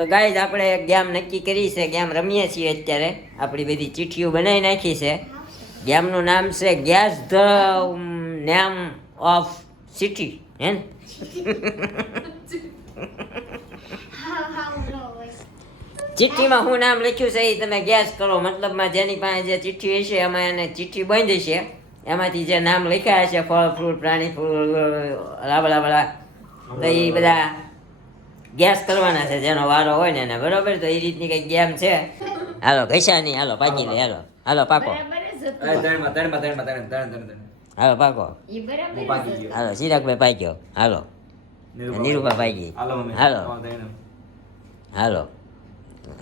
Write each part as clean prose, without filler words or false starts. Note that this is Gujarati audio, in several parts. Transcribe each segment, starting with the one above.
તો ગાઈઝ આપણે એક ગેમ નક્કી કરી છે, ગેમ રમીએ છીએ અત્યારે. આપણી બધી ચિઠ્ઠીઓ બનાવી નાખી છે. ગેમનું નામ છે guess the name of city, હે ને? ચિઠ્ઠીમાં શું નામ લખ્યું છે એ તમે ગેસ કરો. મતલબમાં જેની પાસે જે ચિઠ્ઠી હશે એમાં એને ચિઠ્ઠી બંધ હશે, એમાંથી જે નામ લખ્યા હશે ફળ ફ્રૂટ પ્રાણી ફૂલ રાબડા તો એ બધા ગેસ કરવાના છે જેનો વારો હોય ને એને, બરોબર? તો એ રીતની કઈ ગેમ છે. હાલો ઘસા નહીં, હાલો પાકી લે, હાલો હાલો પાકો, હાલો પાકો, હાલો ચિરાગભાઈ પાક્યો, હાલો નીરુભાઈ પાકી, હાલો હાલો.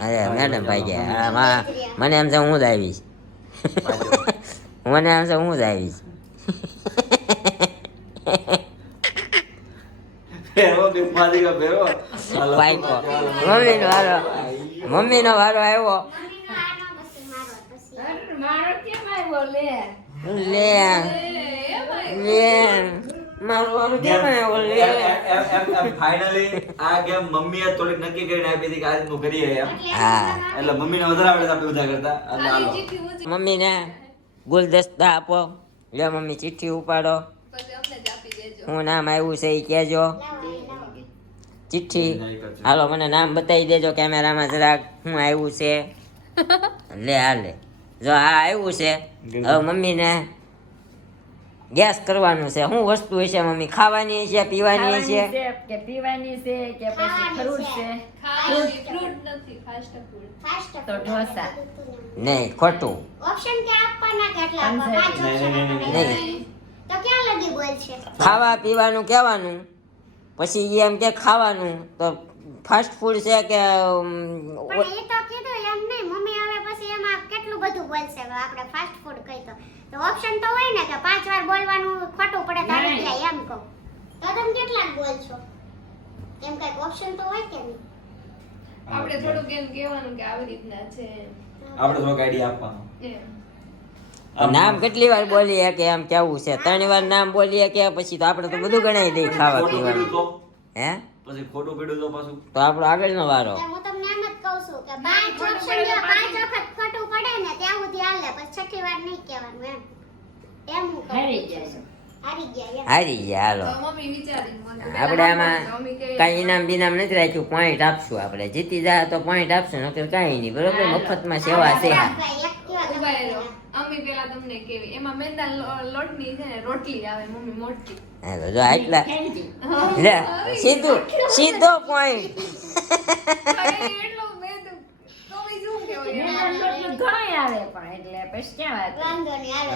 અરે મેડમ ભાઈ ગયા, મને એમ છે હું જ આવીશ, મને એમ છે હું જ આવીશ. મમ્મીનો વારો આવ્યો. લે મારો વારો કેમ આવ્યો? લે ફાઇનલી આ ગેમ મમ્મીએ થોડીક નક્કી કરીને આપી હતી કે આજનું કરીએ એમ. હા, એટલે મમ્મીને વધારે આવડે આપણે બધા કરતા. એટલે હાલો મમ્મીને ગુલદસ્તા આપો. લે મમ્મી ચિઠ્ઠી ઉપાડો. હું નામ આવ્યું છે એ કહેજો. ચિઠ્ઠી હાલો મને નામ બતાવી દેજો કેમેરામાં જરાક. શું આવ્યું છે? લે હાલે, જો આ આવ્યું છે. હવે મમ્મીને ગેસ કરવાનું છે. શું વસ્તુ હશે મમ્મી? ખાવાની હશે, પીવાની હશે કે પીવાની છે કે પછી ફ્રૂટ છે? ફ્રૂટ નથી, ફાસ્ટ ફૂડ. તો ઢોસા. નહીં, ખોટું. ઓપ્શન કે આપવાના કેટલા આપવા? પાંચ ઓપ્શન આપવાના. નહીં, તો ક્યાં લગી બોલ છે? ખાવા પીવાનું કહેવાનું, પછી એમ કે ખાવાનું તો ફાસ્ટ ફૂડ છે કે પણ એ તો કીધું એમ નહીં. મમ્મી હવે પછી એમાં કેટલું બધું બોલશે. હવે આપણે ફાસ્ટ ફૂડ કહી તો ઓપ્શન તો હોય ને કે 5 વાર બોલવાનું ખોટું પડે તો આવી જાય એમ કહું. તો તમે કેટલાક બોલશો? એમ કઈક ઓપ્શન તો હોય કે નહીં? આપણે થોડુંક એમ કહેવાનું કે આવી રીતના છે આપણે થોડોક આઈડિયા આપવાનો. એમ. નામ કેટલી વાર બોલીએ કે એમ કેવું છે? 3 વાર નામ બોલીએ કે પછી તો આપણે તો બધું ગણાઈ દઈએ ખાવા ખોટું પીવાનું. પીડ્યું તો હે પછી ખોટું પીડ્યું તો પાછું તો આપણો આગળનો વારો. તો હું તમને એમ જ કહું છું કે 5 ઓપ્શન જો 5 વખત ખોટું પડે ને ત્યાં સુધી હાલે, પછી છઠ્ઠી વાર નહીં કહેવાનું એમ. એમ હું કહું. હારી જાય. હારી ગયા એમ. હારી ગયા હાલો. તો મમ્મી વિચારીને મને આપણે આમાં મમ્મી કહે કાંઈ ઇનામ બિનામ નથી રાખ્યું, પોઈન્ટ આપશું આપણે. જીતી જાય તો પોઈન્ટ આપશું, નકર કાંઈ નહીં, બરોબર? મફતમાં સેવા છે. ભાઈ, એક કયો તમે ઉભા રહો. અમ્મી પેલા તમને કેવી એમાં મેંદા લોટની છે ને રોટલી આવે મમ્મી મોટી. હાલો જો આટલા લે સીધો પોઈન્ટ. એટલું મેંદું તો બીજું શું કહેવાય? ઘણો આવે પણ એટલે પછી ક્યાં વાત? વાંધો નહીં હાલો.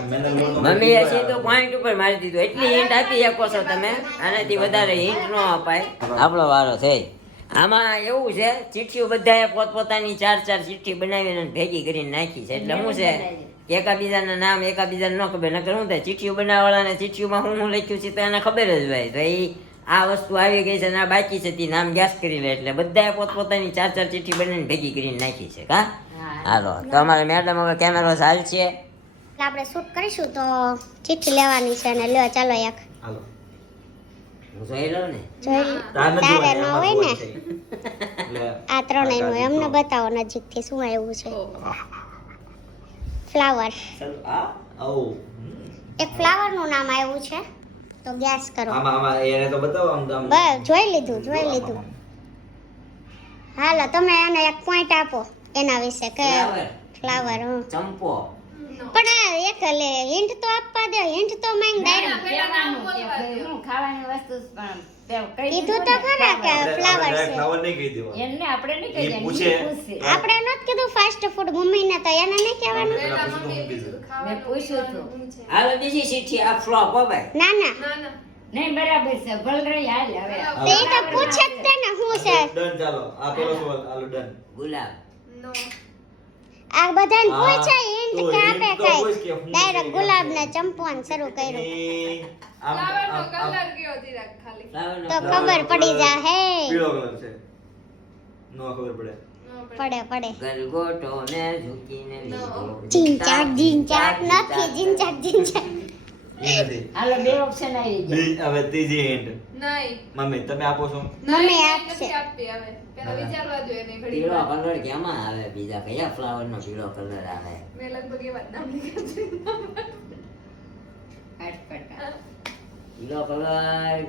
મમ્મીએ સીધો પોઈન્ટ ઉપર મારી દીધું. એટલી હિન્ટ આપી શકો છો તમે, આનાથી વધારે હિન્ટ ન અપાય. આપણો વારો થઈ. આમાં એવું છે, ચિઠ્ઠીઓ બધાએ પોતપોતાની 4 ચિઠ્ઠી બનાવીને ભેગી કરીને નાખી છે. એટલે શું છે કે એકાબીજાના નામ એકાબીજાને ન ખબર, નકર શું થાય ચિઠ્ઠીઓ બનાવવાળાને ચિઠ્ઠીઓમાં શું લખ્યું છે તો એને ખબર જ હોય. તો એ આ વસ્તુ આવી ગઈ છે ને આ બાકી છે તે નામ ગેસ કરી લે. એટલે બધાએ પોતપોતાની 4 ચિઠ્ઠી બનાવીને ભેગી કરીને નાખી છે. હા હાલો, તો અમારે મેડમ હવે કેમેરો ચાલ છે. એટલે આપણે શૂટ કરીશું તો ચિઠ્ઠી લેવાની છે અને લ્યો ચાલો એક હાલો હું જોઈ લઉં ને. જોઈ તાર નથી તારે ન એમાં હોય ને છે. એટલે આ ત્રણેય નું એમને બતાવો નજીકથી શું આવ્યું છે. ફ્લાવર. ચાલ આ આવો એક ફ્લાવર નું નામ આવ્યું છે તો ગેસ કરો. આમાં એને તો બતાવો આમ આમ. બસ જોઈ લીધું. હાલો તમે એને એક પોઈન્ટ આપો એના વિશે કે ફ્લાવર. ચંપો. પણ આ એક લે હિન્ટ તો આપવા દે. હિન્ટ તો માંગ ડાયરેક્ટ કહેવાનું કે ભાઈ હું ખાવાની વસ્તુ પણ કઈ કીધું તો ખરા કે ફ્લાવર છે. ફ્લાવર નહીં કહી દેવા. એમને આપણે નહીં કહી એ પૂછે. આપણે નત કીધું ફાસ્ટ ફૂડ મમ્મીને તો એને નહીં કહેવાનું. પેલા પૂછ્યું મમ્મીએ તો કીધું મેં ખાવાનું પૂછ્યું હતું. શું છે? હાલો બીજી ચિઠ્ઠી આ ફ્લોપ હો ભાઈ. ના ના ના ના નહીં બરાબર છે ભલ રહી હાલ હવે તે તો પૂછે જ તે ને શું છે. ડન ચાલો આ પેલો સવાલ હાલો ડન. ગુલાબ. નો આ બધાને હા, પૂછે હિન્ટ તો કે hint આપે તો કઈ પૂછ કે હું ડાયરેક્ટ છે, ગુલાબ કેમ ને ચંપવાનું શરૂ કર્યું. આમ ફ્લાવરનો આમ કલર કયો ધીરાક ખાલી ફ્લાવરનો તો ફ્લાવર. ખબર પડી જા હે. પીળો કલર છે. નો ખબર પડે. નો પડે. પડે ગલગોટો ને ઝૂકીને લીધો. જીંચાક નથી જીંચાક. એ નથી હાલો બે ઓપ્શન આવી ગયા હવે ત્રીજી હિન્ટ નહીં મમ્મી તમે આપો છો મમ્મી આપશે. નથી આપતી હવે પેલા વિચારવા જોઈએ ને ઘડી પીળો કલર કેમાં આવે બીજા કયા ફ્લાવર નો પીળો કલર આવે મેં લગભગ એવા જ નામ લીધા છે અટપટા પીળો કલર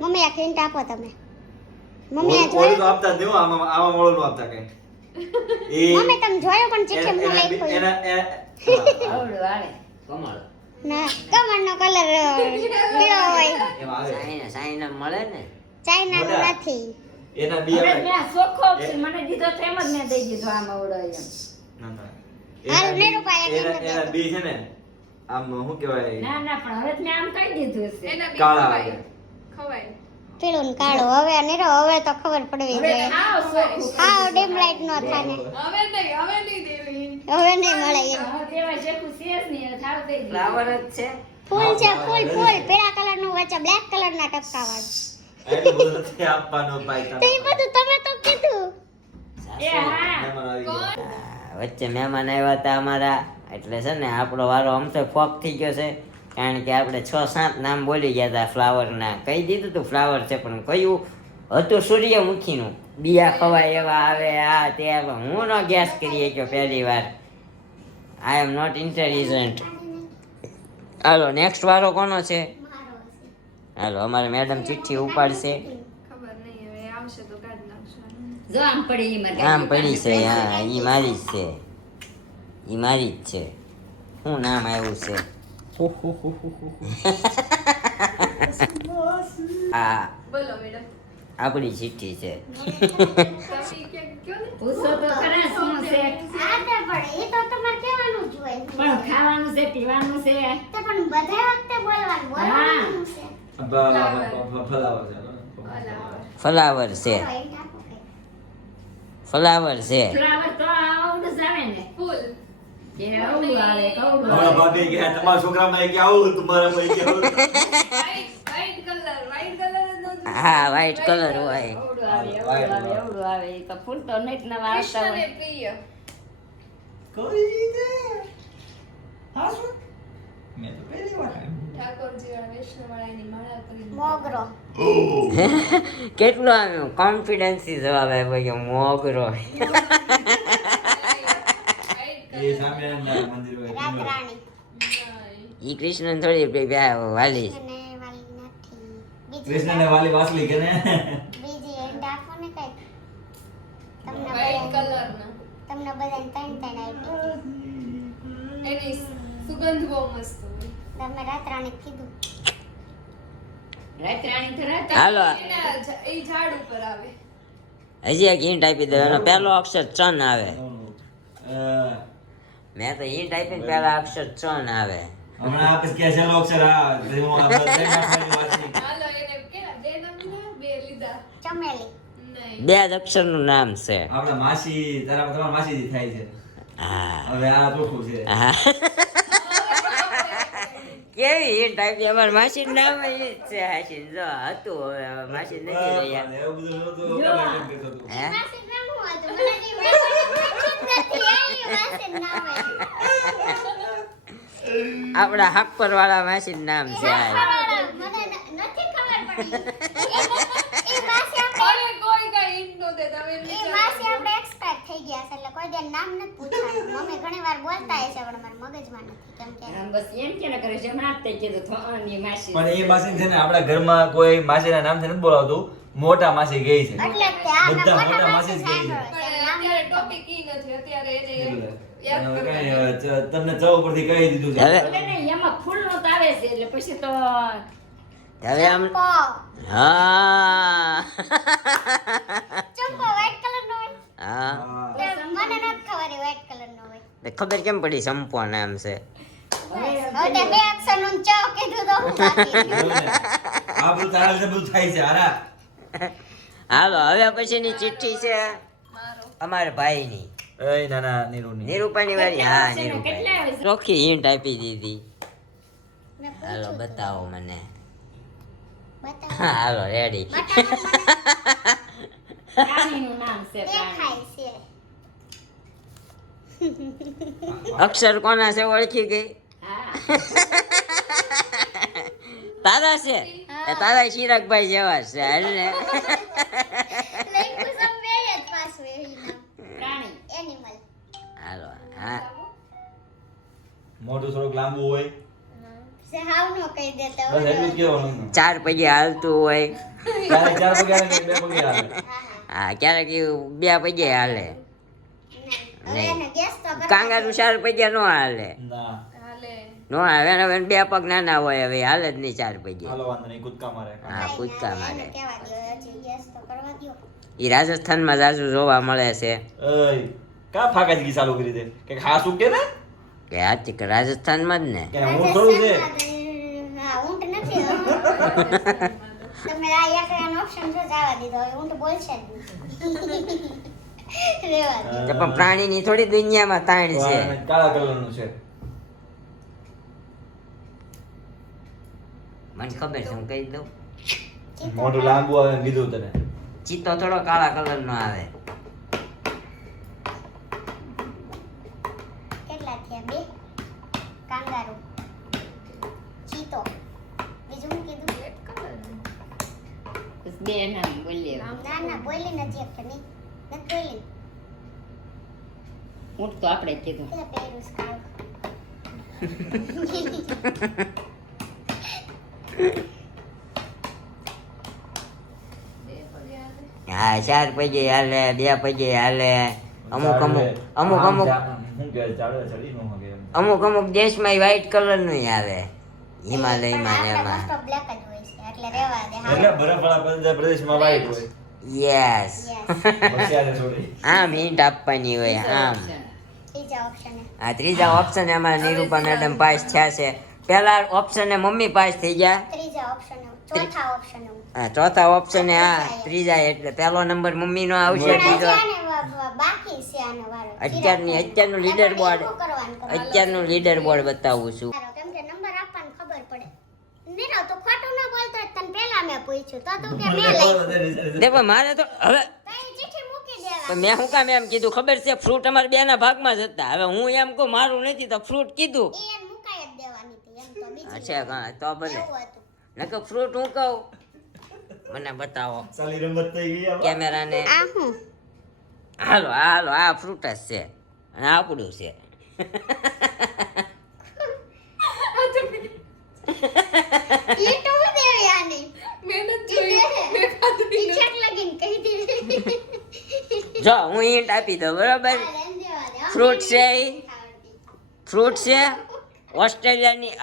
મમ્મી આ હિન્ટ આપો તમે. મમ્મી આ ઓલું તો જોયું? આપતા જ નહીં હો, આમાં મોળો નો આપતા કઈ મમ્મી તમે જોયું પણ ચિઠ્ઠી માં લખ્યું છે. આવડું આવે કમળ ના કમળનો કલર પીળો હોય. એમાં આવે સાઈના મળે ને ચાઇનાનો મોટા. નથી. એના બી હવે આવે મેં આ ચોખ્ખો option મને દીધો તો એમ જ મેં દઈ દીધો આમ આવડો એમ ના ના હાલ, એના નિરૂપા એક એના- હિન્ટ એના આપો. બી છે ને આમ શું કહેવાય ના ના પણ હવે જ મેં આમ કહી દીધું છે એના બી કાળા ખવાય આવે. ખવાય પીળું ને કાળું. હવે નીરો હવે તો ખબર પડવી હવે જોઈએ. આવ ચોખ્ખું હાવ ડીમ લાઈટ નો થાય ને. હવે નહીં દેવી હવે નહીં મળે એમ. હવે દેવાય જેટલું છે જ નહીં હવે થાળ દઈ દીધું. ફ્લાવર જ છે ફૂલ છે ફૂલ ફૂલ પીળા કલર નું વચ્ચે બ્લેક કલર ના ટપકા વાળું. એટલું બધું નથી આપવાનું ભાઈ તો એ બધું તમે તો કીધું. એ હા મહેમાન આવી ગયા. વચ્ચે મહેમાન આવ્યા હતા અમારા એટલે છે ને આપણો વારો આમ તો ફોક થઈ ગયો છે કારણ કે આપણે 6-7 નામ બોલી ગયા હતા ફ્લાવરના કહી દીધું હતું ફ્લાવર છે પણ કયું હતું સૂર્યમુખીનું બિયા ખવાય એવા આવે આ તે આવે હું ન ગેસ કરી શક્યો પહેલી વાર આઈ એમ નોટ ઇન્ટેલિજન્ટ હાલો નેક્સ્ટ વારો કોનો છે હાલો અમારે મેડમ ચિઠ્ઠી ઉપાડશે ખબર નહીં હવે આવશે તો કાઢી નાખશું જો આમ પડી ઈ મારે આમ પડી છે હા ઈ મારી જ છે ઈ મારી જ છે શું નામ આવ્યું છે આ બોલો મેડમ આપણી ચિઠ્ઠી છે તમે કયો ને પૂછો તો ખરા શું છે હા તે પણ એ તો તમારે કહેવાનું જ હોય. પણ ખાવાનું છે પીવાનું છે તો પણ બધા વખતે બોલવાનું બોલવાનું છે. ફલાવર છે ફ્લાવર છે તો hint આપો કંઈક. ફ્લાવર છે ફ્લાવર તો આવડું જ આવે ને ફૂલ કે આવડું આવે કવડું હમણાં આવે ભાભી ગયા તમારા છોકરામાં એક આવું તમારામાં એક આવું વ્હાઈટ કલર જ નહોતું હા વ્હાઈટ કલર હોય આવડું આવે આવડું આવે આવડું આવે ઈ તો ફૂલ તો નહીં જ નવા આવતા કૃષ્ણને હોય પ્રિય કોઈ રીતે હા શું મેં તો પહેલી વાર ઠાકોરજી વાળા વૈષ્ણવ વાળાની માળા કરી મોગરો. કેટલો આવ્યો કોન્ફિડન્સથી જવાબ આવ્યો કે મોગરો એ સામે મંદિર હોય રાત રાણી. ઈ કૃષ્ણ થોડી વાલી અને વાલી નથી. બીજી કૃષ્ણને વાલી વાસલી કે ને બીજી hint આપો ને કંઈક. તમને વ્હાઈટ બધાને- કલર તમને બધાને ત્રણ આપી. એની સુગંધ બહુ મસ્ત હોય તમે રાત રાણી કીધું. રાત રાણી તો રાત હાલો એ ઝાડ ઉપર આવે હજી એક હિન્ટ આપી દો એનો પહેલો અક્ષર ચન આવે અ, મેં તો હિન્ટ આપીને પહેલા અક્ષર ચન આવે હમણાં આપીશ કે છેલ્લો અક્ષર આ હું આ બધા નાખવાની વાત નહીં. હાલો એને કેલા બે નામ લીધા બે લીધા ચમેલી. નહીં બે જ અક્ષરનું નામ છે આપણા માસી તમારા માસીજી થાય છે હા હવે આ ચોખ્ખું છે હા કેવી હિન્ટ આપી અમારા માસીનું નામ એ જ છે હાસીન જો હતું હવે માસી નથી રહ્યા એવું બધું નહોતું, જો. આપણે એમ કહેતો હતો. હે માસીનું નામ શું હતું? મને ઈ માસીનું નામ જ નથી. આપણા હક્કર વાળા માસીનું નામ છે આ. મને નથી ખબર પડી. ઈ માસી આપણે- અરે કોઈ કઈ હિન્ટ નો દે તમે એમ ઈ વિચારો. માસી આપણે expert થઈ ગયા છે એટલે કોઈ દી નામ નથી પૂછવાનું. મમ્મી ઘણીવાર બોલતા હશે પણ મારા મગજમાં નથી કેમ કે આમ બસ એમ કે ન કરે છે હમણાં જ તે કીધું થોની માસી પણ એ માસી છે ને આપણા ઘરમાં કોઈ માસીના નામથી નથી બોલાવતું મોટા માસી ગઈ છે એટલે જ તે આ મેં બધા મોટા મોટા માસી માસી જ કહે છે. સાંભળ્યો છે. પણ નામ અત્યારે ટોપિક ઈ નથી અત્યારે એને એટલે. યાદ અને કરવા કાંઈ, તમને ચવ પરથી કહી દીધું છે હવે- એટલે નહીં એમાં ફૂલ નો તો આવે છે એટલે પછી તો હવે આમ ચંપો. હા ચંપો white colour નો હોય? હા હા. તે મને નથી ખબર એ white colour નો હોય. તે ખબર કેમ પડી સંપો નામ છે હવે તે બે અક્ષરનું ચ કીધું તો હું બાકી જોયું ને? આ બધું તારા લીધે બધું થાય છે હારા હાલો હવે પછીની ચિઠ્ઠી છે મારો અમારા ભાઈની એય નાના નીરુની નિરૂપાની વાળી હા કેટલા નિરૂપાની આવે છે? ચોખ્ખી હિન્ટ આપી દીધી મેં હાલો પૂછ્યું તો. બતાવો મને બતાવો. હા, હાલો રેડી પ્રાણીનું નામ છે પ્રાણી દેખાય છે. અક્ષર કોના છે ઓળખી ગઈ હા તારા છે એ તારા ચિરાગભાઈ જેવા છે હાલ ને લઈકું સમ બે જ પાછું એવી નામ પ્રાણી એનિમલ હાલો હા મોટું થોડુંક લાંબુ હોય સે હાવ નો કહી દેતા બસ એટલું જ કહેવાનું. ચાર પગે હાલતું હોય ક્યારેક ચાર પગે આવે ને બે પગે આવે. હા ક્યારેક એવું બે પગે હાલે હવે એને ગેસ તો કરવા કાંગારું ચાર પગે નો હાલે ના હાલે નો આવે હવે બે પગ નાના હોય હવે હાલે જ નહીં ચાર પગે હાલો વાંધો નહીં કૂદકા મારે. હા કૂદકા મારે એને કહેવા દો હજી ગેસ તો કરવા દો એ રાજસ્થાનમાં જાજુ જોવા મળે છે ઓય કા ફાકાજી ચાલુ કરી દે કે ખાસું કે ને કે હાથી કે રાજસ્થાનમાં જ ને કે હું થોડું છે હા ઊંટ નથી હો. તમે આ એક ઓપ્શન જો જવા દીધો હવે ઊંટ બોલશે જ નહીં. રેવા દો. તો પણ પ્રાણીની થોડી દુનિયામાં તાણ છે કાળા કલરનું છે. મને ખબર છે હું કહી દઉં મોટું લાંબુ આવે ને કીધું તને. ચિત્તો થોડો કાળા કલરનો આવે કેટલા થયા બે કાંગારૂ ચીતો બીજું શું કીધું બસ બે નામ બોલીએ ના ના બોલી નથી એક નહીં નથી બોલી ઊંટ તો આપણે કીધું તે પહેર્યું સ્કાર્ફ હા ચાર પગે હાલે બે પગે હાલે અમુક અમુક આમ અમુક શું કહે ચાડે ચડી ન શકે એમ. અમુક દેશમાં વ્હાઈટ કલર નું આવે હિમાલયમાં ને એમાં મોસ્ટ ઓફ બ્લેક જ હોય છે એટલે રેવા દે એટલે બરફવાળા પ્રદેશમાં વાઈટ હોય. યસ હોશિયાર છે થોડી. આમ હિન્ટ આપવાની હોય આમ ત્રીજા ઓપ્શન આ ત્રીજા ઓપ્શન અમારા નિરૂપા મેડમ પાસ થયા છે પહેલા ઓપ્શન એ મમ્મી પાસ થઈ ગયા ત્રીજા ઓપ્શન ચોથા ઓપ્શન હા ચોથા ઓપ્શન એ આ ત્રીજા એટલે પહેલો નંબર મમ્મી નો આવશે બીજો બાકી છે આનો વારો અત્યારનું લીડર બોર્ડ અત્યારનું લીડર બોર્ડ બતાવું છું કેમ કે નંબર આપવાનું ખબર પડે નીરો તો ખોટું ન બોલતો હોય તને પહેલા મેં પૂછ્યું તો તું કે મેં લઈ દે પણ મારે તો હવે કઈ ચિઠ્ઠી મૂકી દેવા પણ મેં શું કામ એમ કીધું ખબર છે ફ્રૂટ અમારા બેના ભાગમાં જ હતા હવે હું એમ કહું મારું નથી તો ફ્રૂટ કીધું એ એને મુકાઈ જ દેવાની હતી એમ તો બીજી અચ્છા હા તો ભલે એવું હતું નકર ફ્રૂટ હું કહું મને બતાવો સાલી રમત થઈ ગઈ આમાં. કેમેરાને આ હું હાલો હાલો આ ફ્રૂટ જ છે અને આપણું છે ઈ તો હું દેવી આની મેં નથી ઈ જોયું. દે મેં ખાધું ઈ નથી. છેક લગીન કહી દે જો હું હિન્ટ આપી દઉં બરાબર આ લેન દેવા દે ફ્રૂટ છે ઈ? ખાવડી. ફ્રૂટ છે ઓસ્ટ્રેલિયાની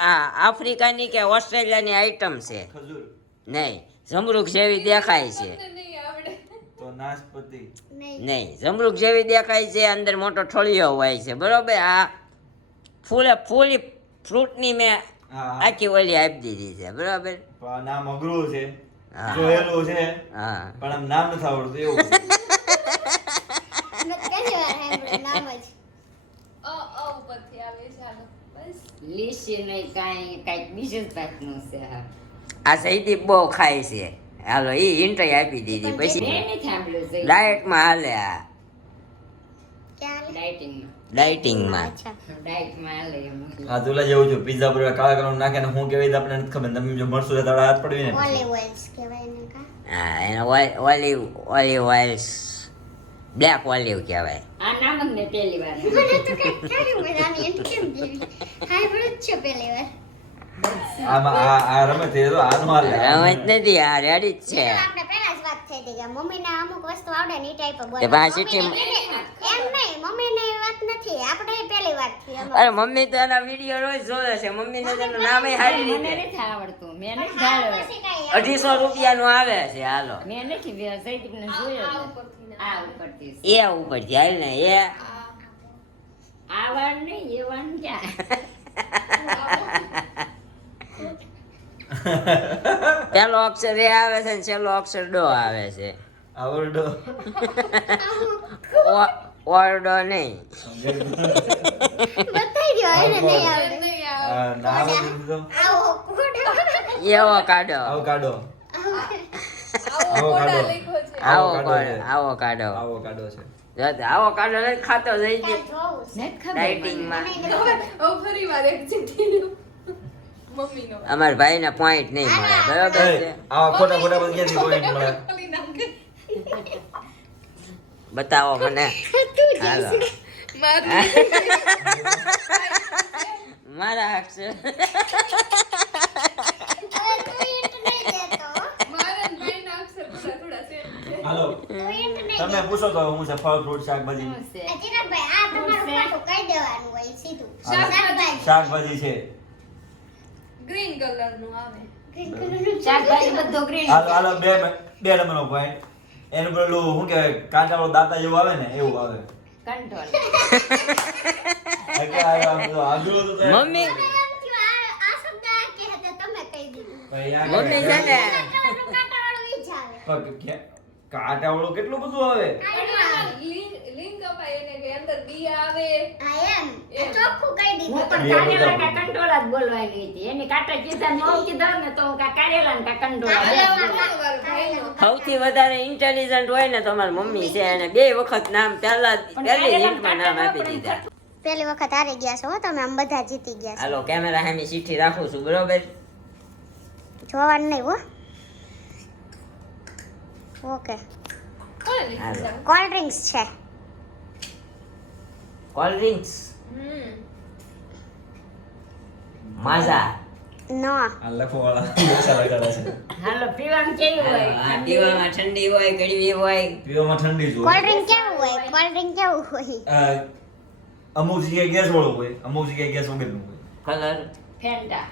આફ્રિકાની કે ઓસ્ટ્રેલિયાની આઈટમ છે ખજૂર નહીં જમરૂખ જેવી દેખાય છે મને નહીં આવડે. તો નાશપતિ. નહીં નહીં જમરૂખ જેવી દેખાય છે અંદર મોટો ઠળિયો હોય છે બરોબર આ ફૂલી ફ્રૂટની મેં હા આખી ઓલી આપી દીધી છે બરોબર પણ આ નામ અઘરું છે હા. જોયેલું છે હા પણ આમ નામ નથી આવડતું એવું. મેં પહેલી વાર સાંભળ્યું નામ જ અ ઉપરથી આવે છે. હાલો. બસ. લીસી નહીં કાંઈક બીજું જ જાતનું છે હા આ સૈદીપ બહુ ખાય છે હાલો એ હિન્ટ આપી દીધી પછી મેં નથી સાંભળ્યું છે ડાયટમાં હાલે આ ક્યાં લે? ડાયટિંગમાં ડાયટિંગમાં અચ્છા ડાયટમાં હાલે એમ હા તુલા જેવું છું પિઝા પર કાળા કલર નાખે ને હું કેવી રીતે આપણને નથી ખબર તમે જો મળશું તો તારા હાથ પડવી ને ઓલિવ ઓઇલ્સ કહેવાય ને કા હા એને ઓલિવ ઓઇલ્સ બ્લેક ઓલિવ કહેવાય આ નામ જ મેં પહેલી વાર મને તો કઈ ખ્યાલ મજાની એમ કેમ દેવી સાંભળ્યું જ છે પહેલી વાર આમાં આ રમત એ તો આનું હાલે રમત નથી આ રેડી જ છે આપણે પહેલા જ વાત થઈ હતી કે મમ્મીને અમુક વસ્તુ આવડે ને એ ટાઈપ તે પાછી એમ નહીં મમ્મીને એ વાત નથી આપણે પહેલી વાર થી અરે મમ્મી તો એના વિડીયો રોજ જોવે છે મમ્મી ને તેનું નામ સારી મને રીતે નથી આવડતું મેં નથી ધાર્યું પછી કઈ 250 રૂપિયાનું આવે છે હાલો મેં નથી જયદીપને જોયો આ ને. ઉપરથી ને. આ ઉપરથી એ ઉપરથી હાલ ને એ આ વાર નહીં એ વાર ક્યાં પેલો અક્ષર એ આવે છે ને છેલ્લો અક્ષર ડો આવે છે આવડો ઓરડો નહીં બતાઈ દો એને નહીં આવડે નહીં આવે. નામ જ તો આવો કોડો એવો કાઢો આવો કાઢો આવો આવો કોડા કાઢો. લખ્યો છે. આવો કાઢો છે. આવો કાઢો આવો કાઢો છે જો તો આવો કાઢો નથી ખાતો જઈ ક્યાં જોવું છે નથી ખબર મને. ડાયટિંગમાં હવે ફરી વાર એક ચીઠી લ્યો. મમ્મીનો અમારા ભાઈના પોઈન્ટ નહીં મળે બરાબર છે આવા ખોટા ખોટા બધા ક્યાંથી point મળે? ખાલી નાખે. બતાવો મને હાલો મારું મારા હક છે હવે તું ઈંટ નહીં દેતો મારા ભાઈના અક્ષર થોડા same છે. હાલો તું ઈંટ નહીં તમે દેતો. પૂછો તો હું છે ફળ ફ્રૂટ શાકભાજી શું છે? ચિરાગભાઈ આ તમારું ખાતું કહી દેવાનું હોય સીધું શાકભાજી. શાકભાજી છે ગ્રીન કલરનું આવે. ગ્રીન કલરનું શાકભાજી બધું green હાલો છે. હાલો બે નંબરનો પોઈન્ટ એનું પેલું શું કહેવાય કાંટાવાળું દાંતા જેવું આવે ને એવું આવે કંટ્રોલ. એટલે આ બધું આંધળું તો થાય. મમ્મી મને એમ થયું આ શબ્દ આ કહે તો તમે કહી દીધું ભાઈ આ મમ્મી છે ને કાંટાવાળું ઈ જ આવે કાંટાવાળું કેટલું બધું આવે પણ એમાં લિંક અપાય એને કે અંદર બી આવે. હા એમ ચોખ્ખું કહી હું દીધું પણ કારેલા કા કંટ્રોલ જ બોલવાની હતી. એની કાંટા કીધા નો કીધા ને તો હું કા કારેલા ને કા કંટ્રોલ. મારો ભાઈનો. સૌથી વધારે ઇન્ટેલિજન્ટ હોય ને તો અમારી મમ્મી છે અને 2 વખત નામ પહેલી હિન્ટમાં નામ આપી દીધા પહેલી વખત હારી ગયા છો હો તમે આમ બધા જીતી ગયા છો હાલો કેમેરા સામે ચિઠ્ઠી રાખું છું બરોબર જોવાનું નહીં હો ઓકે કોને લીધું? હાલો કોલ્ડ ડ્રિંક્સ છે કોલ્ડ ડ્રિંક્સ હમ. માઝા નો આ લખવાવાળા ઓછા લગાડે છે હાલો પીવાનું કેવું હોય? આ પીવામાં ઠંડી હોય કડવી હોય પીવામાં ઠંડી જ કોલ્ડ હોય ડ્રિંક કેવું હોય કોલ્ડ ડ્રિંક કેવું હોય અમુક જગ્યાએ ગેસ વાળું હોય અમુક જગ્યાએ ગેસ વગરનું હોય કલર ફેન્ટા.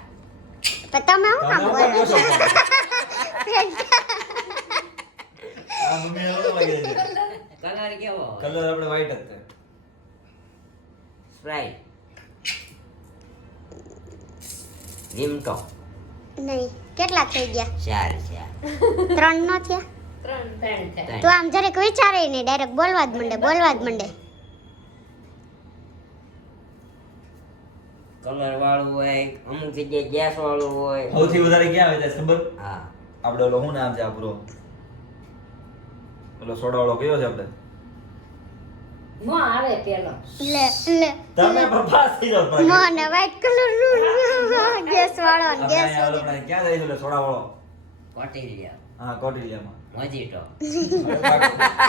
પણ તમે હું કામ તમે બોલો કહો છો છો? આ મમ્મી એવું લાગે છે કલર કેવો કલર આપણે white જ થાય સ્પ્રાઇટ વિમટો નહીં કેટલા થઈ ગયા 4 ત્રણ નો થયા ત્રણ. ફેન્ટા. તો આમ જરીક વિચારે નહીં ડાયરેક્ટ બોલવા જ મંડે કલર વાળું હોય અમુક જગ્યાએ ગેસ વાળું હોય સૌથી વધારે ક્યાં આવે છે ખબર હા આપણે ઓલો શું નામ છે આપણો ઓલો સોડા વાળો કયો છે આપણે મો આવે પેલો. લે લે તમે પણ પાસ થઈ જાવ પણ. મને વ્હાઈટ કલર નું ગેસ વાળો ને આપણે ગેસ અહીંયા ઓલો આપણે ક્યાં જાય છે ઓલો સોડા વાળો કોટિલિયા હા કોટિલિયામાં મોજીટો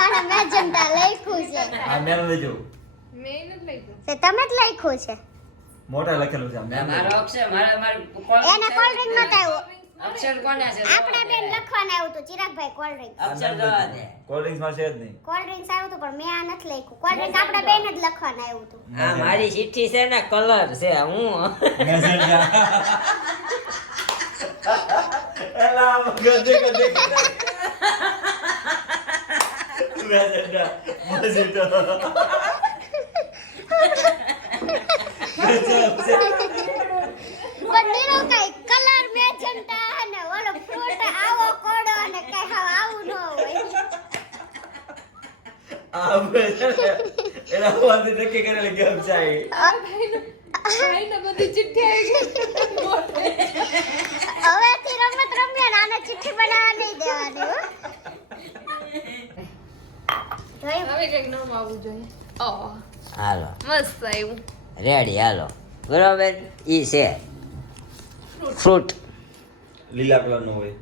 આને મેજન્ટા લખ્યું છે આ મેં લેજો મેં નથી લખ્યું. તે તમે જ લખ્યું છે મોટા લખેલું છે આ મેં મારો અક્ષર મારા એને કોલ્ડ ડ્રિંક નતા આવ્યું અક્ષર કોને છે આપણા બેન લખવાને આવ્યું હતું ચિરાગભાઈ કોલ્ડ ડ્રિંક અક્ષર જવા દે કોલ્ડ ડ્રિંક્સ માં છે જ નહીં કોલ્ડ ડ્રિંક્સ આવ્યું હતું પણ મેં આ નથી લખ્યું કોલ્ડ ડ્રિંક આપણા બેન જ લખવાને આવ્યું હતું આ મારી ચિઠ્ઠી છે ને કલર છે હું મેસેન્જા એલા ગદે ગદે મેસેન્જા મોજીટો પણ નીરો કઈ કલર મેજન્ટા અને ઓલો ફ્રૂટ આવો કોડો અને કઈ હાવ આવું ન હોય એના વાંધે નક્કી કરેલી ગેમ છે આ. ભાઈને બધી ચિઠ્ઠી આવી ગઈ. મોટે. હવેથી રમત રમીએ ને આને ચિઠ્ઠી બનાવવા નહીં દેવાની હો જોયું હવે કંઈક નવું આવવું જોઈએ. ઓહ, હાલો મસ્ત આવ્યું. રેડી હાલો બરોબર ઈ છે ફ્રૂટ લીલા કલર નો હોય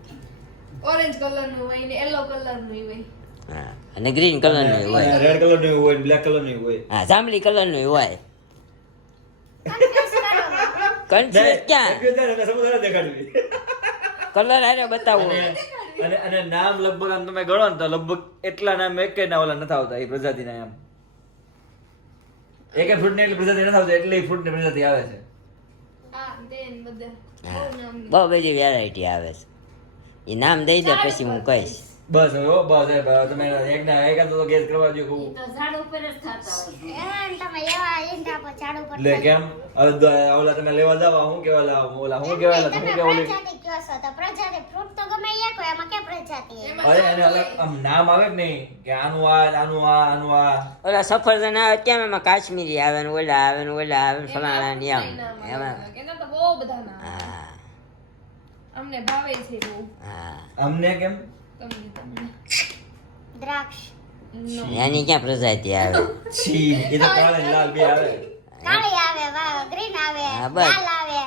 ઓરેન્જ કલરનું હોય ને યલો કલરનું હોય. હા અને ગ્રીન કલર નું હોય રેડ કલર નું હોય બ્લેક કલર નું હોય હા જાંબલી કલર નું હોય કન્ફ્યુઝ ક્યાં સમુદ્ર દેખાડવી કલર હારે બતાવો અને નામ લગભગ આમ તમે ગણો ને તો લગભગ એટલા નામ એક ના ઓલા નથી આવતા એ પ્રજાતિના એમ એક ફ્રૂટ ને એટલી પ્રજાતિ નથી આવતી એટલે ફ્રૂટ ની પ્રજાતિ આવે છે આ તેન બધા હા બહુ નામની. બહુ બધી વેરાયટી આવે છે એ નામ દઈ દે પછી હું કહીશ બસ હવે હો, બસ હવે તમે એક ના એક તો ગેસ કરવા જો કહું તો ઝાડ ઉપર જ થતા હોય. એમ તમે એવા ઈંડા પર ઝાડ ઉપર એટલે કેમ હવે ઓલા તમે લેવા જાવ હું કેવા લાવ ઓલા હું કેવા લાવ તમે હું કેવા ઓલી પ્રજાતિ કયો છો તો પ્રજાતિ ફ્રૂટ તો ગમે એક હોય એમાં કે પ્રજાતિ હોય? એમાં અરે નામ એને હોય. અલગ આમ નામ આવે કે નહીં કે આનું આ આનું આ આનું આ ઓલા સફરજન આવે કેમ એમાં કાશ્મીરી આવે ને ઓલા આવે ને ઓલા આવે ને ફલાણા ને આમ એમાં નામ એમાં અલગ. એના તો બહુ બધા નામ. હા અમને ભાવે છે બહુ. હા અમને કેમ તમને. દ્રાક્ષ No. એની ક્યાં પ્રજાતિ આવે છી એ તો કાળા ને લાલ બે આવે કાળી આવે ગ્રીન આવે હા, બસ. લાલ આવે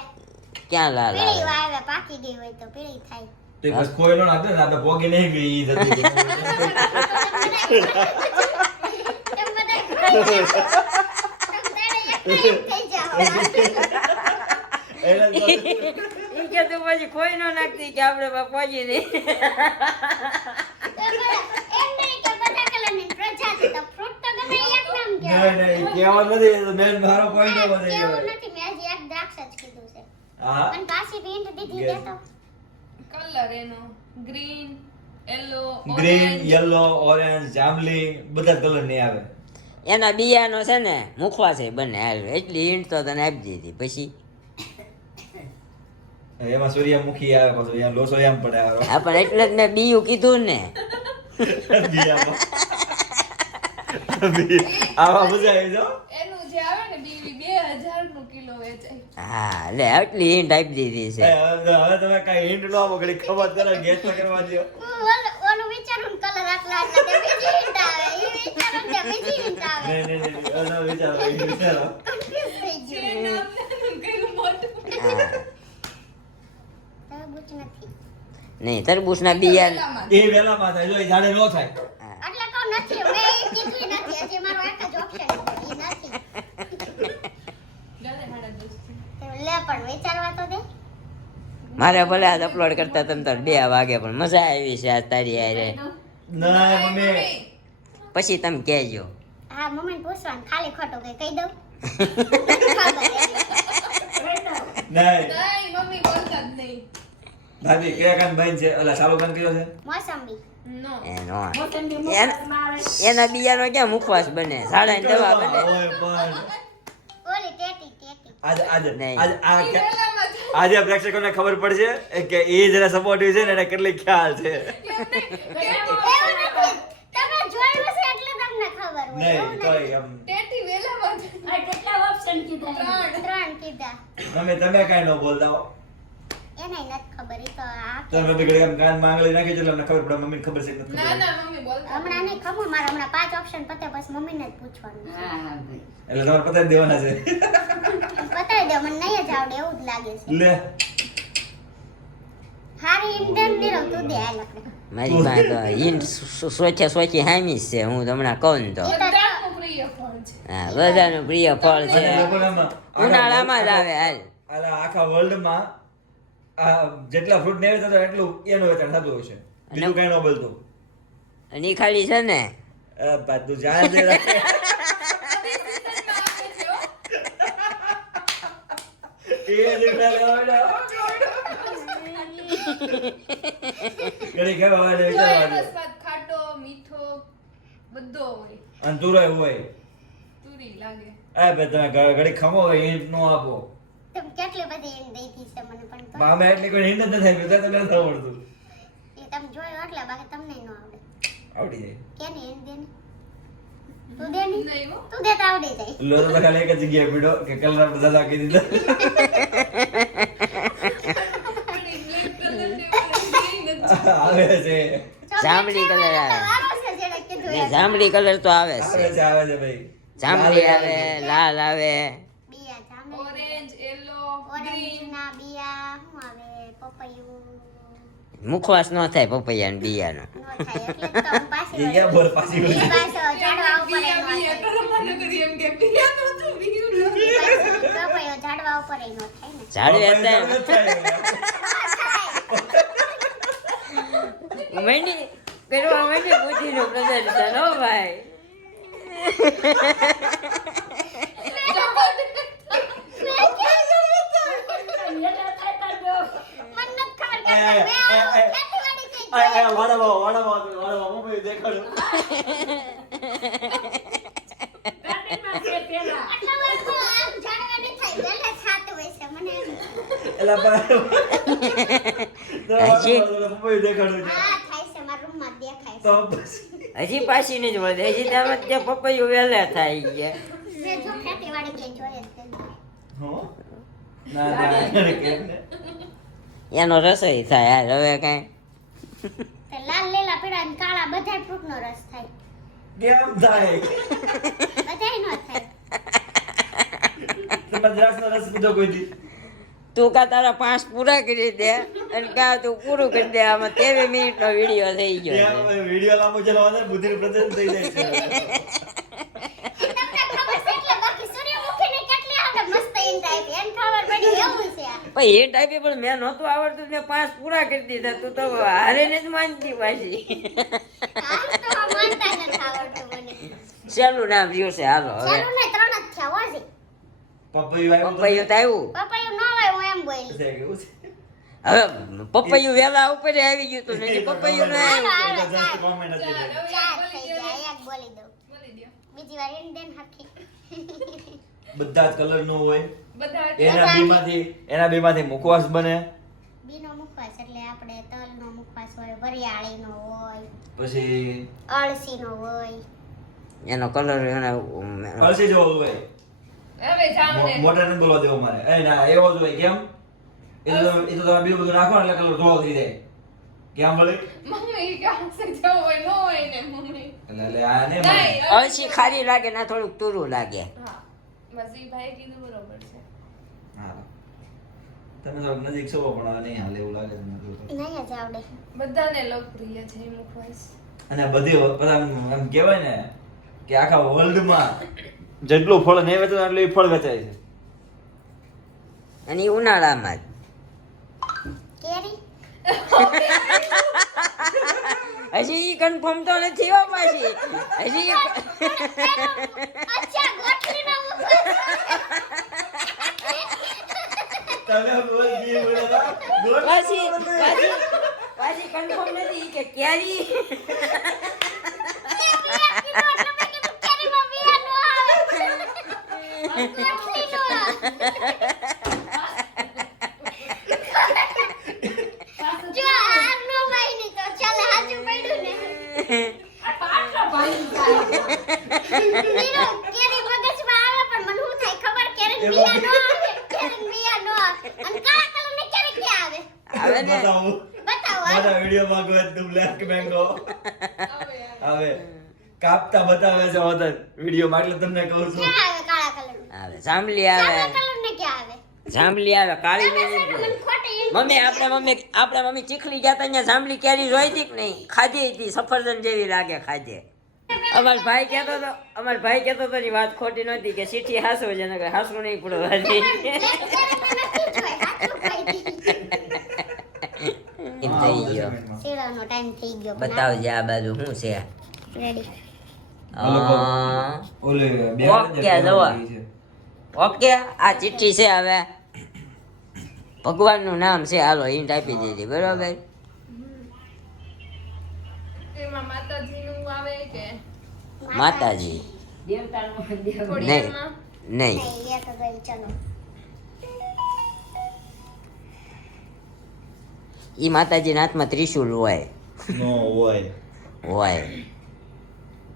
ક્યાં લાલ પીળી આવે આવે પાકી ગઈ હોય તો પીળી થાય. તો બસ કોઈ નો નાખે ને આપણે પોગી નહીં ગઈ ઈ જતી તેમ બધા ખાઈ જાય. તમ તારે એકલા એમ થઈ જાઓ. એટલે તો- ઈ કે તું પછી કોઈ નો નાખતી કે આપણે પહોંચી નહીં તો બોલો, એમ નહીં કે બધા કલરની પ્રજાતિ તો fruit તો ગમે એ એક નામ નહીં, કહેવાય. નહીં, કહેવાનું નથી. એ તો main મારો point એવો થઈ ગયો. કેવું નથી, મેં હજી એક દ્રાક્ષ જ કીધું છે. હા પણ પાછી hint દીધી Yes. દે તો. કલર એનો green yellow green yellow orange જાંબલી બધા કલર નહીં આવે. એના બિયાનો છે ને મુખવા છે બંને હાલ એટલી હિન્ટ તો તને આપી દીધી પછી એમાં સૂર્યમુખી આવે પાછું અહીંયા લોસો એમ પડે આવે. હા પણ એટલે જ મેં બીયું કીધું ને બિયામાં. આવા મજા આવી જાઓ. એનું જે આવે ને બીવી 2000 નું કિલો વેચાય. હા એટલે આટલી હિન્ટ આપી દીધી છે હવે તમે કઈ હિન્ટ નો આપો ઘડી ખબર કરો ગેસ તો કરવા દો. ઓલું વિચારું ને colour આટલા આટલા તે બીજી hint આવે. ઈ વિચારું ને તે બીજી hint આવે. નહીં, હવે વિચારો એ વિચારો. Confuse થઈ જે ગયું. નામ નાનું કયું મોટું. હા તરબૂચ નથી. નહીં તરબૂચના બિયા પેલામાં. એ વેલામાં થાય જો એ ઝાડે નો થાય. એટલે કહું નથી. મેં ઈ કીધું ય નથી. હજી મારો એક જ option છે. ઈ નથી. ગલે મારા દોસ્ત. તો લે પણ વિચારવા તો દે. મારે ભલે આજ અપલોડ કરતા તમ તાર 2 વાગે પણ મજા આવી છે આજ તારી હારે ના મમ્મી પછી તમે કહેજો હા મમ્મીને પૂછવાનું ખાલી ખોટું કઈ કહી દઉં. નહીં નહીં મમ્મી બોલતા જ નહીં. ભાભી કયા કાન ભાઈ છે ઓલા સાલો કાન કયો છે મોસંબી. નો એનો મોસંબી એન- મુખવાસમાં આવે. એના બિયાનો ક્યાં મુખવાસ બને સાડા દવા બને ઓય પણ ઓલી ટેટી. આજે આજે નહીં. આજે આ ઈ કે- પેલામાં જ. આજે પ્રેક્ષકોને ખબર પડશે કે એ જરા સપોર્ટિવ છે ને એને કેટલી ખ્યાલ છે એવું નથી. તમે જોયું હશે એટલે તમને ખબર હોય. નહીં એવું કોઈ નથી. એમ ટેટી વેલામાં જ. આ કેટલા option કીધા એને? 3 કીધા. મમ્મી તમે કઈ ન બોલતા હો એને નથી ખબર. ઈ તો આ તમે મમ્મી ઘડી આમ કાન માં આંગળી નાખી એટલે અમને ખબર પડે મમ્મીને ખબર છે કે નથી ના ખબર. ના મમ્મી બોલતા હમણાં નહીં ખબર. મારે હમણાં 5 option પતે પછી મમ્મીને જ પૂછવાનું. હા હા ભાઈ એટલે તમારે પતા જ દેવાના છે બતાવી દો. મને નહીં જ આવડે એવું જ લાગે છે. લે હારી ઇન્ડિયન નીરવ તું દે હાલ આપણે. મારી પાસે તો હિન્ટ સોચી હામી જ છે હું તમને કહું ને તો બધાનું પ્રિય ફળ છે. હા બધાનું પ્રિય ફળ છે અને લોકોને આમાં ઉનાળામાં જ આવે હાલ આખા વર્લ્ડમાં આ જેટલા ફ્રૂટ ને આવે એટલું એનું વેચાણ થતું હોય છે બીજું કઈ ન બોલતું અને ઈ ખાલી છે ને તું જાણ દે રાખે. એ જેટલા લેવાના. ઘડી કેવા વાળે તો એનો વિચારવાનું. સ્વાદ ખાટો મીઠો બધો હોય. અને તુરોય હોય તુરી લાગે. આ બે તમે ઘડી ખમો હિન્ટ નો આપો તમે કેટલી બધી હિન્ટ દીધી છે મને પણ તો. આમે એટલી કોઈ હિન્ટ જ નથી આપી તો તમને નથી આવડતું એ તમે જોયો એટલે બાકી તમને ન આવડે. આવડી જાય કેની હિન્ટ દેની? તું દે ની? નહીં હો. તું દે તો આવડી જાય. લો તો ખાલી એક જ જગ્યાએ પીડો કે કલર આપણે દાદા કહી દીધા પણ એ black colour ને green જ છે. આવે છે જાંબલી colour આવે. વારો છે જેણે કીધું એ. જાંબલી કલર તો આવે આવે છે છે આવે છે ભાઈ જાંબલી આવે લાલ આવે બિયા જાંબલી. ઓરેન્જ યલો ગ્રીન ઓરેન્જના બિયા શું આવે? પપૈયું મુખવાસ ન થાય પપૈયા ને બિયાનો નો થાય એટલે જ તો હું પાછી એ ક્યાં બોર પાછી ઈ વળી? પાછો ઝાડવા ઉપર ય નો બિયા થાય. કરમાનો કરી એમ કે બિયા નહોતું, બિયું નહોતું. ઈ પાછો પપૈયો ઝાડવા ઉપર ય નો થાય ને. ઝાડવે પપૈયા હતા તો નથી થાય. મંડી કરવા મંડી બુદ્ધિનું પ્રદર્શન હો ભાઈ એના થાય તાર જો. મને નથી ખબર કે એ, મેં એ, એ, આવું એ. ખેતીવાડી કઈ આ વાડામાં મમ્મી દેખાડો ગાર્ડનમાં છે પેલા. આટલા વર્ષ તો આમ ઝાડવા નહીં થાય. પહેલા થાતું હોય છે મને એમ. એલા હજી? મમ્મી દેખાડો છે હા થાય છે મારા રૂમમાં જ દેખાય છે. તો પછી હજી પાછી નહીં જ વધે હજી તમે ત્યાં પપૈયું વહેલા થાય ગયા મેં જો ખેતીવાડી કઈ જોઈએ જ નથી. હો ના ના કેમ ને એનો રસોઈ થાય હાલ હવે કાંઈ તો લાલ લીલા પીળા અને કાળા બધાય ફ્રૂટનો રસ થાય. કેમ થાય બધાય નો થાય. તમે દ્રાક્ષનો રસ પીધો કોઈ દી તું કા તારા 5 પૂરા કરી દે અને કા તું પૂરું કરી દે. આમાં 23 મિનિટનો વિડીયો થઈ ગયો છે. ત્યાં વિડીયો લાંબો ચલાવવાનો બુદ્ધિનું પ્રદર્શન થઈ જાય છે. તમને ખબર છે એટલે બાકી સૂર્યમુખીને કેટલી આવડે મસ્ત હિન્ટ આપી એને ખબર પડી એવું છે આ. ભાઈ એ ટાઈપે પણ મેં નહોતું આવડતું મેં 5 પૂરા કરી દીધા. તું તો હારેને જ માનતી પાછી. આમ તો માનતા નથી આવડતું મને. શેનું નામ રહ્યું છે? હાલો હવે ચાલો ને 3 જ થયા હોજી. પપૈયું આવ્યું પપૈયું તો આવ્યું. પપૈયું ન હોય હું એમ બોલી. છે કેવું છે? હવે પપૈયું વહેલા ઉપર આવી ગયું તું નથી પપૈયું ના આવ્યું. એ તો just comment હતી ભાઈ. 4 થઈ ગયા એક બોલી દઉં. બોલી દ્યો. બીજી વાર ઇન્ડિયન હરખી. બધા જ કલર નું હોય બધા એના બેમાંથી મુખવાસ બને, બીનો મુખવાસ એટલે આપણે તલનો મુખવાસ હોય, વરિયાળીનો હોય, પછી અળસીનો હોય. એનો કલર એના અળસી જેવો હોય. હવે જાવ ને મોટા નથી બોલવા દેવો મારે. એ ના એવો જ હોય. કેમ? એ તો તમે બીજું બધું નાખો ને એટલે કલર ધોળો થઈ જાય. કેમ વળી? મમ્મી કે હસે જેવો હોય નો હોય ને મમ્મી એટલે આ ને નહીં અળસી ખારી લાગે ના થોડુંક તુરું લાગે. હા મજી ભાઈ કીધું બરોબર છે હા. તમે તો નજીક છો પણ આ નહીં હાલે એવું લાગે છે મને તો. નહીં જ આવડે. બધાને લોકપ્રિય છે એ મુખવાસ અને બધી બધા એમ કહેવાય ને કે આખા વર્લ્ડમાં જેટલું ફળ નહીં વેચાતું એટલું ઈ ફળ વેચાય છે. અને ઈ ઉનાળામાં જ. કેરી? હજી ઈ કન્ફર્મ તો નથી હો પાછી. હજી અચ્છા ગોઠલીનો મુખવાસ. તમે બોલ દી બોલા ગોળ પાછી કન્ફર્મ નથી કે કેરી. કેરીમાં બિયા નો આવે. ગોઠલીનો આવે. જો આ નો માયની તો ચાલે હાચું પડ્યું ને. પાછો ભાઈ જાય. મીરો કેરી મગજમાં આવે પણ મને શું થાય ખબર કેરી બિયા નો આવે. કેરી બિયા નો આવે. અને કાળા કલરની કેરી ક્યાં આવે? આવે ને બતાવું બતાવો મારા વિડિયો માં ગયો તું બ્લેક મેંગો હવે કાપતા બતાવે છે ઓધર વિડિયો માં એટલે તમને કહું છું. ક્યાં આવે કાળા કલરનું? આવે જાંબલી આવે. કાળા કલરને ક્યાં આવે? જાંબલી આવે કાળી મેં નહીં મને જોઈ. ખોટી મમ્મી ચીખલી જતા ત્યાં જાંબલી કેરી જોઈ હતી કે નહીં? ખાધી હતી સફરજન જેવી લાગે ખાધે. અમાર ભાઈ કહેતો તો ની વાત ખોટી નહોતી કે સીઠી હાસુ છે ને હાસુ નહીં પડવાની. એમ થઈ ગયો. શીરાનો ટાઈમ થઈ ગયો. બતાવજે આ બાજુ શું છે. રેડી. ઓલે બે ઓકે, જુઓ. ઓકે આ ચિઠ્ઠી છે. હવે ભગવાનનું નામ છે. હાલો હિન્ટ આપી દીધી બરોબર. એમાં માતાજીનું આવે કે માતાજી દેવતાનો દેવ. ખોડિયારમાં નહીં એ તો ગઈ ચલો. ઈ માતાજીના હાથમાં ત્રિશૂળ હોય. નો હોય હોય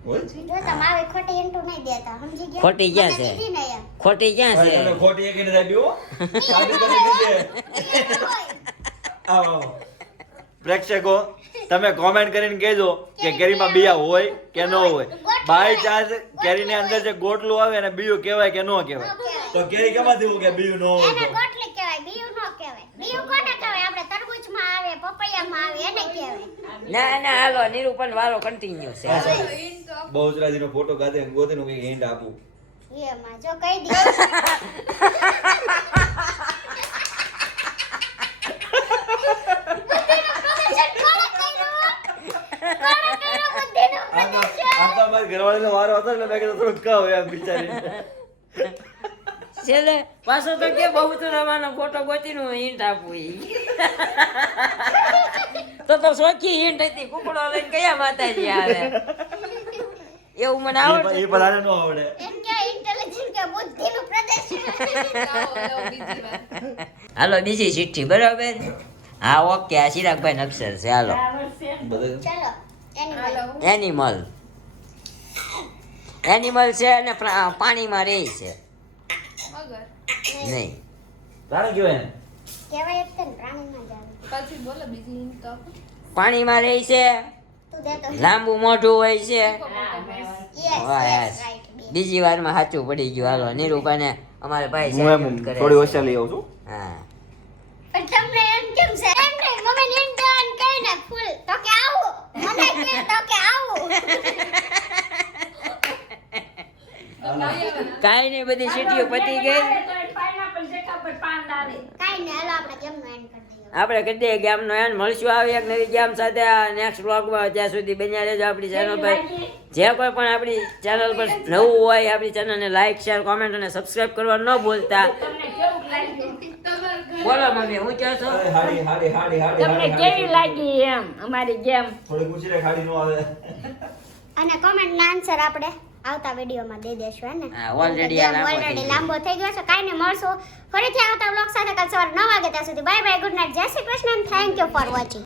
હોય જો તમે આવે ખોટી એન્ટુ નહીં દેતા સમજી ગયા? ખોટી ક્યાં મને છે? દીધી ને યાર. ખોટી ક્યાં ભાઈ, છે? તમે ખોટી એક નથી આપ્યું હો. સાબિત કરી દીધી. આવો પ્રેક્ષકો તમે કોમેન્ટ કરીને કહેજો કે કેરીમાં બિયા હોય કે ન હોય. બાય ચાન્સ કેરીની અંદર જે ગોટલું આવે ને બિયું કહેવાય કે ન કહેવાય? તો કેરી કેમાંથી એવું કે બિયું ન હોય એને તો? ગોટલી કહેવાય, બીયું નો કહેવાય. બીયું કોને કહેવાય? આપણે તરબૂચમાં આવે, પપૈયામાં આવે, એને કહેવાય. ના ના હાલો નિરૂપણ વાળો કન્ટિન્યુ છે. હિન્ટ તો બહુચરાજીનો ફોટો કાઢે ગોતીને કંઈક હિન્ટ આપું. એમાં જો કહી દીધું. આ તો મારી ઘરવાળીનો વારો હતો એટલે મેં કીધું થોડુંક કહો એમ બિચારીને. છેલ્લે પાછો તો કે બહુ તો રવાનો ફોટો ગોતીને હિન્ટ આપું ઈ. તો સોખી હિન્ટ હતી કુકડો લઈને કયા માતાજી આવે એવું મને આવડે. એ બધાને ન આવડે. એમ કે intelligent કે બુદ્ધિનું પ્રદર્શન. લાવો બીજી વાર હાલો બીજી ચિઠ્ઠી બરાબર. હા ઓકે આ ચિરાગભાઈ અક્ષર છે. હાલો બરાબર છે. બધા ચલો એની હાલો એનિમલ. એનિમલ છે અને પાણીમાં રહે છે. મગર નહીં તારે કહેવાય ને? કહેવાય જ છે ને પ્રાણીમાં જ આવે. પછી બોલો બીજી હિન્ટ તો આપો પાણીમાં રહે છે. તું દેતો. લાંબુ મોઢું હોય છે. Yes, વાહ, yes, yes. right, બે. બીજી વારમાં સાચું પડી ગયું. હાલો નિરૂપાને અમારે ભાઈ હું સાહેબ એમ કરે થોડી છે. ઓછા લઈ આવું છું. હા પણ તમને એમ કેમ છે એમ નહીં મમ્મી ને ઇન્ટર્ન કહીને ફૂલ તો કે આવું મને કે તો કે આવું કાંઈ નહીં, બધી સીટીઓ પતી ગઈ. પાઇનાપલ શેકા પર પાન આવે. કાઈ નહીં હાલો આપણે ગેમનો એન્ડ કરી દઈએ આપણે કરી દઈએ ગેમનો એન્ડ. મળશું આવી એક નવી ગેમ સાથે નેક્સ્ટ વ્લોગમાં. ત્યાં સુધી બન્યા રહેજો આપણી ચેનલ પર. જે કોઈ પણ આપણી ચેનલ પર નવું હોય આપણી ચેનલને લાઈક શેર કોમેન્ટ અને સબસ્ક્રાઇબ કરવા ન ભૂલતા. તમને કેવું લાગ્યું? બોલો મમ્મી, હું કહો છો? તમને કેવી લાગી એમ અમારી ગેમ? થોડી પૂછી રે, ખાડી નો આવે. અને કોમેન્ટના આન્સર આપણે આવતા વિડીયોમાં દઈ દેશું હે ને હા, already આ લાંબો થઈ ઓલરેડી ગયો. લાંબો થઈ ગયો છે કાઈ નહીં મળશું ફરીથી આવતા વ્લોગ સાથે કાલ સવારે 9 વાગે ત્યાં સુધી બાય બાય ગુડ નાઇટ જય Shri Krishna thank you for watching